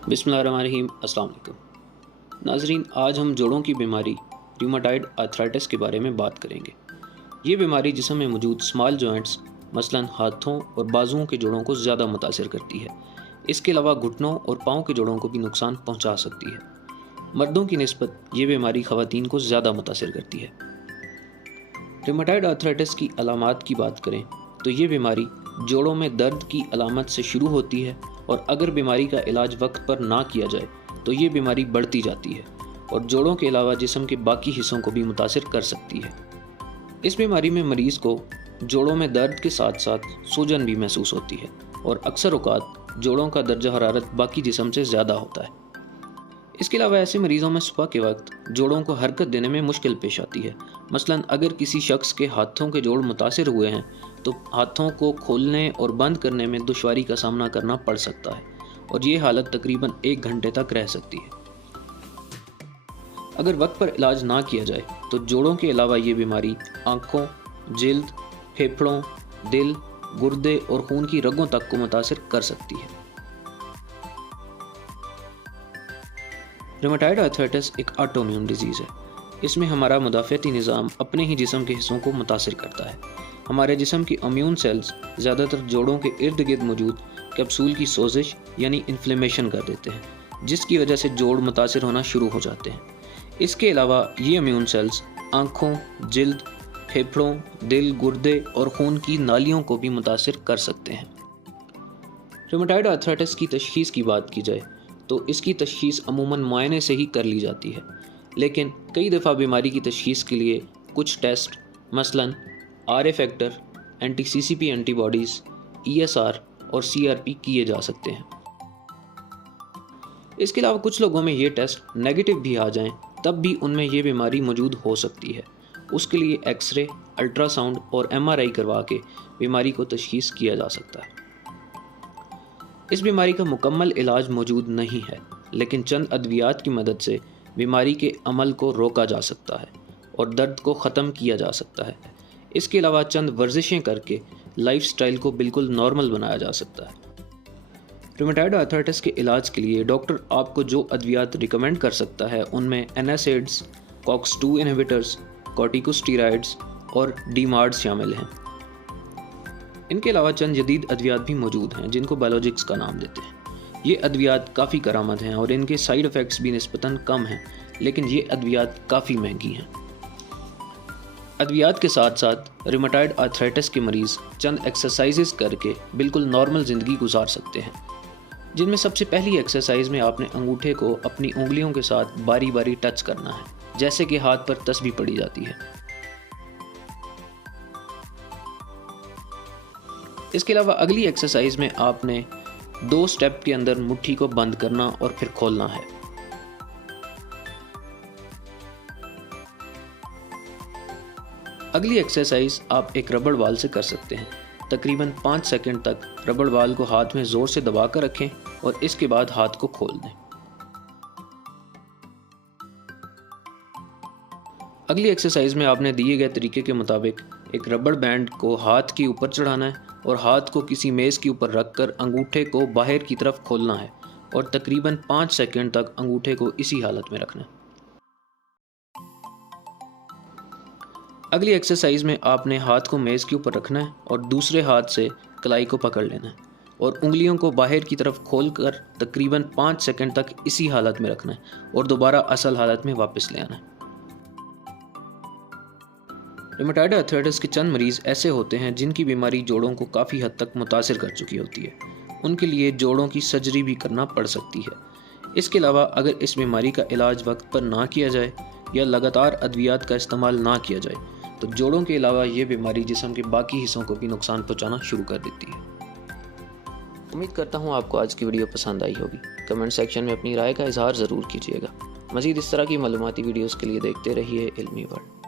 बिस्मिल्लाहिर्रहमानिर्रहीम। अस्सलाम वालेकुम नाज़रीन, आज हम जोड़ों की बीमारी रूमेटॉइड आर्थराइटिस के बारे में बात करेंगे। ये बीमारी जिस्म में मौजूद स्मॉल जॉइंट्स मसलन हाथों और बाजुओं के जोड़ों को ज़्यादा मुतासिर करती है। इसके अलावा घुटनों और पाँव के जोड़ों को भी नुकसान पहुँचा सकती है। मर्दों की निस्बत ये बीमारी ख़वातीन को ज़्यादा मुतासिर करती है। रूमेटॉइड आर्थराइटिस की अलामात की बात करें तो ये बीमारी जोड़ों में दर्द की अलामत से शुरू होती है और अगर बीमारी का इलाज वक्त पर ना किया जाए तो ये बीमारी बढ़ती जाती है और जोड़ों के अलावा जिस्म के बाकी हिस्सों को भी मुतासिर कर सकती है। इस बीमारी में मरीज़ को जोड़ों में दर्द के साथ साथ सूजन भी महसूस होती है और अक्सर औक़ात जोड़ों का दर्जा हरारत बाकी जिस्म से ज़्यादा होता है। इसके अलावा ऐसे मरीज़ों में सुबह के वक्त जोड़ों को हरकत देने में मुश्किल पेश आती है। मसलन अगर किसी शख्स के हाथों के जोड़ मुतासिर हुए हैं तो हाथों को खोलने और बंद करने में दुश्वारी का सामना करना पड़ सकता है और ये हालत तकरीबन 1 घंटे तक रह सकती है। अगर वक्त पर इलाज ना किया जाए तो जोड़ों के अलावा ये बीमारी आँखों, जिल्द, फेफड़ों, दिल, गुर्दे और खून की रगों तक को मुतासिर कर सकती है। रूमेटॉइड आर्थराइटिस एक ऑटोइम्यून डिजीज़ है। इसमें हमारा मुदाफ़ाती निज़ाम अपने ही जिस्म के हिस्सों को मुतासिर करता है। हमारे जिस्म की इम्यून सेल्स ज़्यादातर जोड़ों के इर्द गिर्द मौजूद कैप्सूल की सोजिश यानी इन्फ्लेमेशन कर देते हैं, जिसकी वजह से जोड़ मुतासिर होना शुरू हो जाते हैं। इसके अलावा ये इम्यून सेल्स आँखों, जिल्द, फेफड़ों, दिल, गुर्दे और खून की नालियों को भी मुतासिर कर सकते हैं। रूमेटॉइड आर्थराइटिस की तशख़ीस की बात की जाए तो इसकी तशख़ीस अमूमन मुआयने से ही कर ली जाती है, लेकिन कई दफ़ा बीमारी की तशख़ीस के लिए कुछ टेस्ट मसलन RA फैक्टर, एंटी-CCP एंटीबॉडीज़, ESR और CRP किए जा सकते हैं। इसके अलावा कुछ लोगों में ये टेस्ट नेगेटिव भी आ जाएं तब भी उनमें ये बीमारी मौजूद हो सकती है। उसके लिए एक्सरे, अल्ट्रासाउंड और MRI करवा के बीमारी को तशख़ीस किया जा सकता है। इस बीमारी का मुकम्मल इलाज मौजूद नहीं है, लेकिन चंद अद्वियात की मदद से बीमारी के अमल को रोका जा सकता है और दर्द को ख़त्म किया जा सकता है। इसके अलावा चंद वर्जिशें करके लाइफस्टाइल को बिल्कुल नॉर्मल बनाया जा सकता है। रूमेटॉइड आर्थराइटिस के इलाज के लिए डॉक्टर आपको जो अद्वियात रिकमेंड कर सकता है उनमें NSAIDs, COX-2 इनहिबिटर्स, कॉर्टिकोस्टेरॉइड्स और DMARDs शामिल हैं। इनके अलावा चंद जदीद अद्वियात भी मौजूद हैं जिनको बायोलॉजिक्स का नाम देते हैं। ये अद्वियात काफ़ी करामद हैं और इनके साइड इफ़ेक्ट्स भी निस्बतन कम हैं, लेकिन ये अद्वियात काफ़ी महंगी हैं। अद्वियात के साथ साथ रूमेटॉइड आर्थराइटिस के मरीज़ चंद एक्सरसाइजेस करके बिल्कुल नॉर्मल ज़िंदगी गुजार सकते हैं, जिनमें सबसे पहली एक्सरसाइज में आपने अंगूठे को अपनी उंगलियों के साथ बारी बारी टच करना है, जैसे कि हाथ पर तस्बीह पड़ी जाती है। इसके अलावा अगली एक्सरसाइज में आपने 2 स्टेप के अंदर मुट्ठी को बंद करना और फिर खोलना है। अगली एक्सरसाइज आप एक रबड़ बॉल से कर सकते हैं। तकरीबन 5 सेकंड तक रबड़ बॉल को हाथ में ज़ोर से दबा कर रखें और इसके बाद हाथ को खोल दें। अगली एक्सरसाइज में आपने दिए गए तरीके के मुताबिक एक रबड़ बैंड को हाथ के ऊपर चढ़ाना है और हाथ को किसी मेज़ के ऊपर रखकर अंगूठे को बाहर की तरफ खोलना है और तकरीबन 5 सेकंड तक अंगूठे को इसी हालत में रखना है। अगली एक्सरसाइज में आपने हाथ को मेज़ के ऊपर रखना है और दूसरे हाथ से कलाई को पकड़ लेना है और उंगलियों को बाहर की तरफ खोलकर तकरीबन 5 सेकंड तक इसी हालत में रखना है और दोबारा असल हालत में वापस ले आना है। रूमेटॉइड आर्थराइटिस के चंद मरीज़ ऐसे होते हैं जिनकी बीमारी जोड़ों को काफ़ी हद तक मुतासिर कर चुकी होती है। उनके लिए जोड़ों की सर्जरी भी करना पड़ सकती है। इसके अलावा अगर इस बीमारी का इलाज वक्त पर ना किया जाए या लगातार अद्वियात का इस्तेमाल ना किया जाए तो जोड़ों के अलावा ये बीमारी जिस्म के बाकी हिस्सों को भी नुकसान पहुँचाना शुरू कर देती है। उम्मीद करता हूँ आपको आज की वीडियो पसंद आई होगी। कमेंट सेक्शन में अपनी राय का इजहार ज़रूर कीजिएगा। मज़ीद इस तरह की मालूमाती वीडियोज़ के लिए देखते रहिए इल्मी वर्ल्ड।